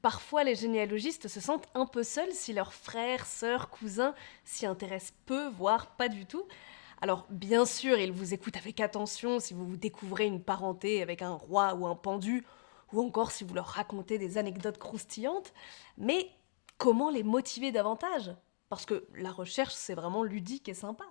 Parfois, les généalogistes se sentent un peu seuls si leurs frères, sœurs, cousins s'y intéressent peu, voire pas du tout. Alors, bien sûr, ils vous écoutent avec attention si vous découvrez une parenté avec un roi ou un pendu, ou encore si vous leur racontez des anecdotes croustillantes, mais comment les motiver davantage? Parce que la recherche, c'est vraiment ludique et sympa.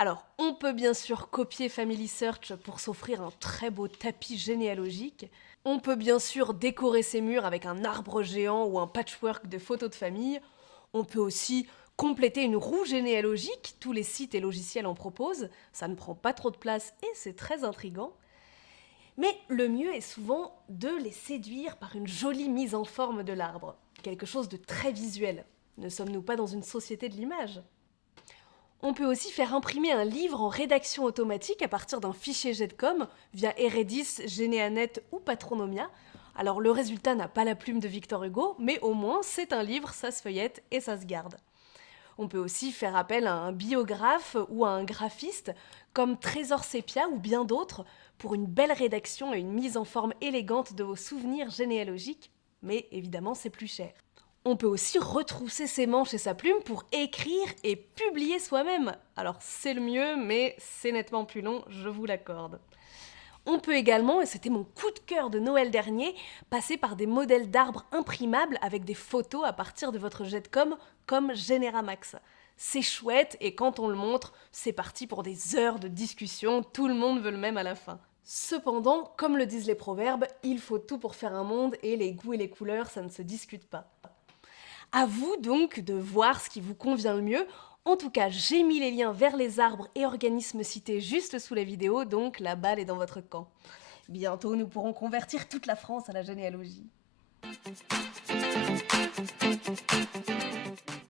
Alors, on peut bien sûr copier Family Search pour s'offrir un très beau tapis généalogique. On peut bien sûr décorer ses murs avec un arbre géant ou un patchwork de photos de famille. On peut aussi compléter une roue généalogique, tous les sites et logiciels en proposent, ça ne prend pas trop de place et c'est très intriguant. Mais le mieux est souvent de les séduire par une jolie mise en forme de l'arbre, quelque chose de très visuel. Ne sommes-nous pas dans une société de l'image? On peut aussi faire imprimer un livre en rédaction automatique à partir d'un fichier GEDCOM via Eredis, Geneanet ou Patronomia. Alors le résultat n'a pas la plume de Victor Hugo, mais au moins c'est un livre, ça se feuillette et ça se garde. On peut aussi faire appel à un biographe ou à un graphiste comme Trésor Sepia ou bien d'autres pour une belle rédaction et une mise en forme élégante de vos souvenirs généalogiques, mais évidemment c'est plus cher. On peut aussi retrousser ses manches et sa plume pour écrire et publier soi-même. Alors c'est le mieux, mais c'est nettement plus long, je vous l'accorde. On peut également, et c'était mon coup de cœur de Noël dernier, passer par des modèles d'arbres imprimables avec des photos à partir de votre GEDCOM comme Generamax. C'est chouette et quand on le montre, c'est parti pour des heures de discussion, tout le monde veut le même à la fin. Cependant, comme le disent les proverbes, il faut tout pour faire un monde et les goûts et les couleurs, ça ne se discute pas. À vous donc de voir ce qui vous convient le mieux. En tout cas, j'ai mis les liens vers les arbres et organismes cités juste sous la vidéo, donc la balle est dans votre camp. Bientôt, nous pourrons convertir toute la France à la généalogie.